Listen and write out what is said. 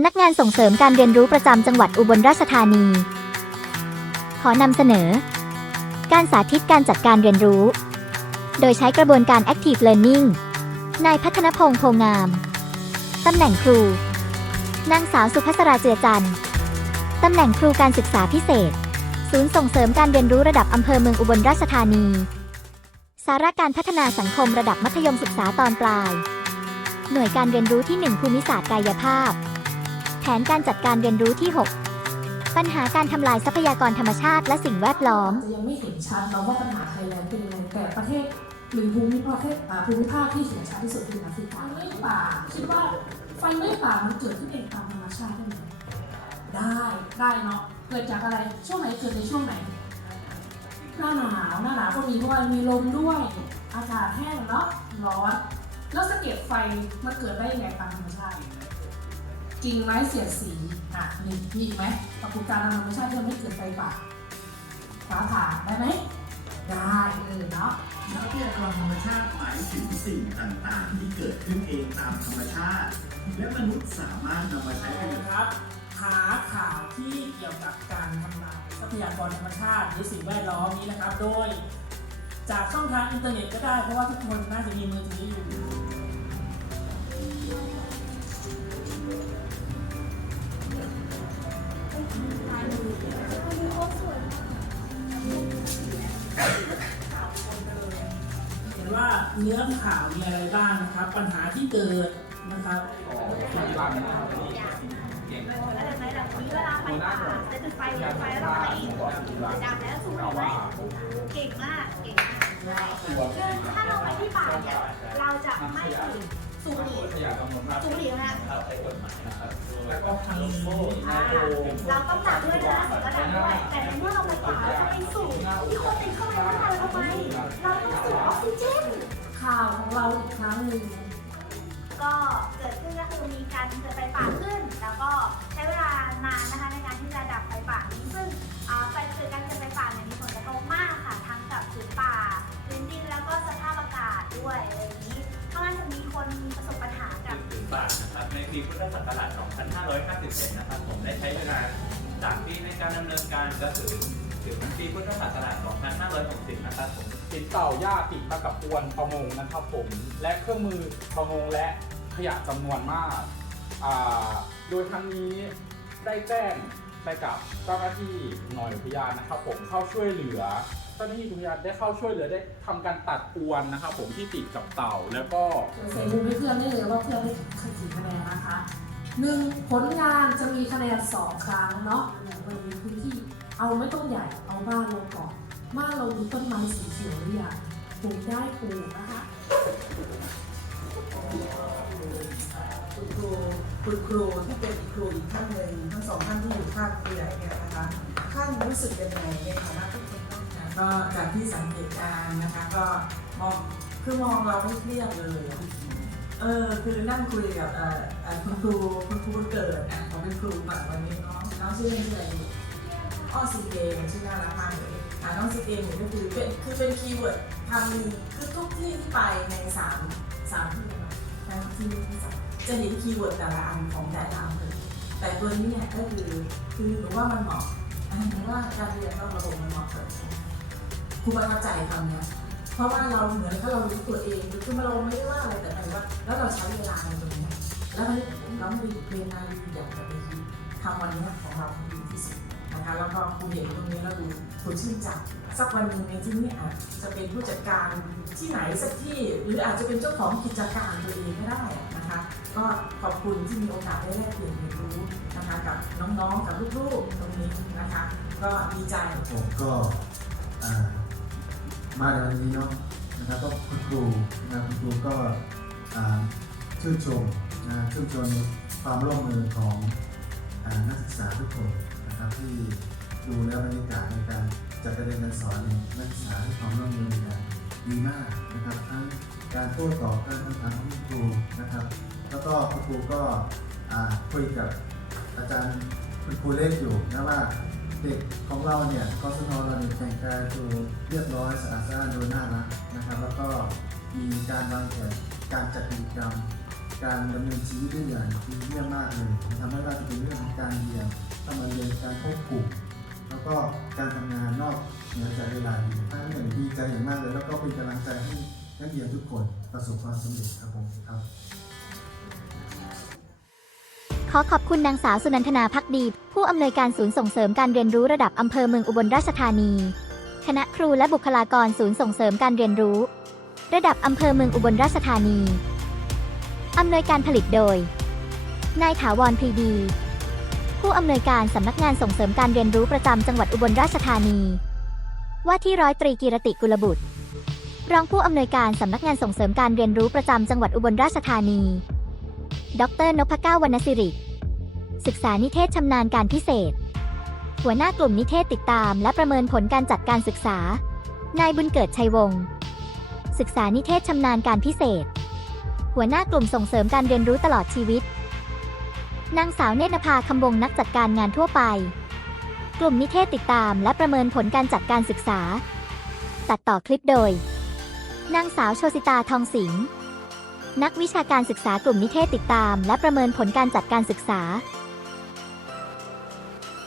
ำนักงานส่งเสริมการเรียนรู้ประจำจังหวัดอุบลราชธานี ขอนำเสนอ การสาธิตการจัดการเรียนรู้ โดยใช้กระบวนการ Active Learning นายพัฒนพงษ์โพงาม ตำแหน่งครู นางสาวสุภัสราเจือจันทร์ตำแหน่งครูการศึกษาพิเศษ ศูนย์ส่งเสริมการเรียนรู้ระดับอำเภอเมืองอุบลราชธานี สาระการพัฒนาสังคมระดับมัธยมศึกษาตอนปลาย หน่วยการเรียนรู้ที่ 1 ภูมิศาสตร์กายภาพ ผนการจัดการเรียนรู้ที่ 6 ปัญหาการทำลายทรัพยากรธรรมชาติและสิ่งแวดล้อมจะยังไม่เห็นชัดเนาะว่าปัญหาไทยแลนด์เป็นยังไงแต่ประเทศหรือภูมิประเทศภูมิภาคที่เห็นชัดที่สุดคือแอฟริกาไฟไหม้ป่าคิดว่าไฟไหม้ป่ามันเกิดขึ้นเองตามธรรมชาติได้ไหมได้ได้เนาะเกิดจากอะไรช่วงไหนเกิดในช่วงไหนหน้าหนาวหน้าหนาวก็มีเพราะว่ามีลมด้วยอากาศแห้งเนาะร้อนแล้วสะเก็ดไฟมันเกิดได้ยังไงตามธรรมชาติ กิ่งไม้เสียดสีอะมีมีอีกไหมปรากฏการณ์ทางธรรมชาติที่ทำให้เกิดไฟป่าฟ้าผ่าได้ไหมได้เออเนาะทรัพยากรธรรมชาติหมายถึงสิ่งต่างๆ ที่เกิดขึ้นเองตามธรรมชาติ และมนุษย์สามารถนำมาใช้ประโยชน์ครับหาข่าวที่เกี่ยวกับการทำลายทรัพยากรธรรมชาติ หรือสิ่งแวดล้อมนี้นะครับ โดย จากช่องทางอินเทอร์เน็ตก็ได้เพราะว่าทุกคนน่าจะมีมือถืออยู่ เนื้อข่าวมีอะไรบ้างนะครับ ปัญหาที่เกิดนะครับแล้วจากนั้นหลังนี้เวลาไฟป่าจะจุดไฟจุดไฟแล้วเราไปดับแล้วสูบไหมเก่งมากเก่งมากคือถ้าเราไปที่ป่าเนี่ยเราจะไม่สูบบุหรี่สูบบุหรี่นะแล้วก็ทางนี้อ่าเราต้องดับด้วยนะก็ดับด้วยแต่เมื่อเราไปป่าเราจะไปสูบมีคนติดเข้า ข่าวของเราอีกครั้งหนึ่งก็เกิดขึ้นก็คือมีการเกิดไฟป่าขึ้น แล้วก็ใช้เวลานานนะคะในการที่จะดับไฟป่านี้ซึ่งอ่าไฟเกิดการเกิดไฟป่าเนี่ยมีผลกระทบมากค่ะทั้งกับผืนป่าพื้นดินแล้วก็สภาพอากาศด้วยอะไรอย่างนี้เพราะงั้นจะมีคนประสบปัญหากับผืนป่านะครับในปีพุทธศักราช 2551นะครับผมได้ใช้เวลา3ปีในการดำเนินการก็คือ ถึงปีพุทธศักราช2560นะครับผมติดเต่าหญ้าติดมากับอวนประมงนะครับผม และเครื่องมือประมงและขยะจำนวนมากอ่าโดยครั้งนี้ได้แจ้งไปกับเจ้าหน้าที่หน่วยอุทยานนะครับผมเข้าช่วยเหลือเจ้าหน้าที่อุทยานได้เข้าช่วยเหลือได้ทำการตัดอวนนะครับผมที่ติดกับเต่าแล้วก็ เสียงดูให้เพื่อนได้เลยว่าเพื่อนได้กี่คะแนนนะคะหนึ่งผลงานจะมีคะแนนสองครั้งเนาะอย่างบริเวณพื้นที่ เอาไม่ต้องใหญ่เอาบ้านเราก่อนบ้านเรามีต้นไม้สีเขียวหรือยังปลูกได้ปลูกนะคะคุณครูคุณครูที่เป็นครูอีกท่านหนึ่งทั้งสองท่านที่อยู่ข้างคใหญ่เนี่ยนะคะท่านรู้สึกยังไงในฐานะที่เป็นต้องก็จากที่สังเกตการนะคะก็มองคือมองเราไม่เครียดเลยเออคือนั่งคุยกับคุณครูคุณครูเกิดอะเขาเป็นครูมาวันนี้น้องน้องชื่อเล่นชื่ออะไร อ้อซีเกมชื่อน่ารักมากเลยอะน้องซีเกมเนี่ยก็คือเป็นคือเป็นคีย์เวิร์ดทำคือทุกที่ที่ไปในสามสามที่นะทั้งที่ที่สามจะเห็นคีย์เวิร์ดแต่ละอันของแต่ละอำเภอแต่ตัวนี้เนี่ยก็คือคือหนูว่ามันเหมาะอันนี้ว่าการเรียนนอกระบบมันเหมาะกับครูประทับใจคำเนี้ยเพราะว่าเราเหมือนถ้าเรารู้ตัวเองคือเราไม่ได้ว่าอะไรแต่หมายว่า แล้วเราใช้เวลาในตรงนี้แล้วมันเราไม่ได้เรียนงานอย่างแบบนี้ทำวันนี้ของเราดีที่สุด นะคะแล้วก็ครูเห็นตรงนี้แล้วดูคุณชื่นใจสักวันหนึ่งในที่นี้อาจจะเป็นผู้จัดการที่ไหนสักที่ หรืออาจจะเป็นเจ้าของกิจการตัวเองก็ได้นะคะ ก็ขอบคุณที่มีโอกาสได้แลกเปลี่ยนเรียนรู้นะคะกับน้องๆกับลูกๆตรงนี้นะคะ ก็ดีใจผมก็มาในวันนี้เนาะนะครับก็คุณครูนะครับคุณครูก็ชื่นชมนะชื่นชมความร่วมมือของอนักศึกษาทุกคน นะครับที่ดูแล้วบรรยากาศในการจัดการเรียนการสอนเนี่ยนักศึกษาให้ความร่วมมือกันดีมากนะครับทั้งการโต้ตอบการคำถามของครูนะครับ แล้วก็ครูก็คุยกับอาจารย์คุณครูเล็กอยู่นะว่าเด็กของเราเนี่ยกศนเราเนี่ยแต่งกายดูเรียบร้อยสะอาดสะอานดูน่ารักนะครับ แล้วก็มีการวางแผนการจัดกิจกรรม การดำเนินชีวิตได้อย่างดีเยี่ยมมากเลยทำให้ว่าจะเป็นเรื่องของการเรียนต้องมาเรียนการควบคุมแล้วก็การทำงานนอกเหนือจากเวลาเรีทั้งหนึ่งดีใจอย่างมากเลย แล้วก็เป็นกำลังใจให้นักเรียนทุกคนประสบความสำเร็จครับผมครับขอขอบคุณนางสาวสุนันทนาพักดี ผู้อำนวยการศูนย์ส่งเสริมการเรียนรู้ระดับอำเภอเมืองอุบลราชธานี คณะครูและบุคลากรศูนย์ส่งเสริมการเรียนรู้ ระดับอำเภอเมืองอุบลราชธานี อำนวยการผลิตโดย นายถาวรพีดี ผู้อำนวยการสำนักงานส่งเสริมการเรียนรู้ประจำจังหวัดอุบลราชธานี ว่าที่ร้อยตรีกีรติกุลบุตร รองผู้อำนวยการสำนักงานส่งเสริมการเรียนรู้ประจำจังหวัดอุบลราชธานี ดรนพเก้าวรรณสิริ ศึกษานิเทศชำนาญการพิเศษ หัวหน้ากลุ่มนิเทศติดตาม และประเมินผลการจัดการศึกษา นายบุญเกิดชัยวงศ์ศึกษานิเทศชำนาญการพิเศษ หัวหน้ากลุ่มส่งเสริมการเรียนรู้ตลอดชีวิต นางสาวเนตรนภาคำวงนักจัดการงานทั่วไป กลุ่มนิเทศติดตามและประเมินผลการจัดการศึกษา ตัดต่อคลิปโดย นางสาวโชสิตาทองสิงห์นักวิชาการศึกษากลุ่มนิเทศติดตาม และประเมินผลการจัดการศึกษา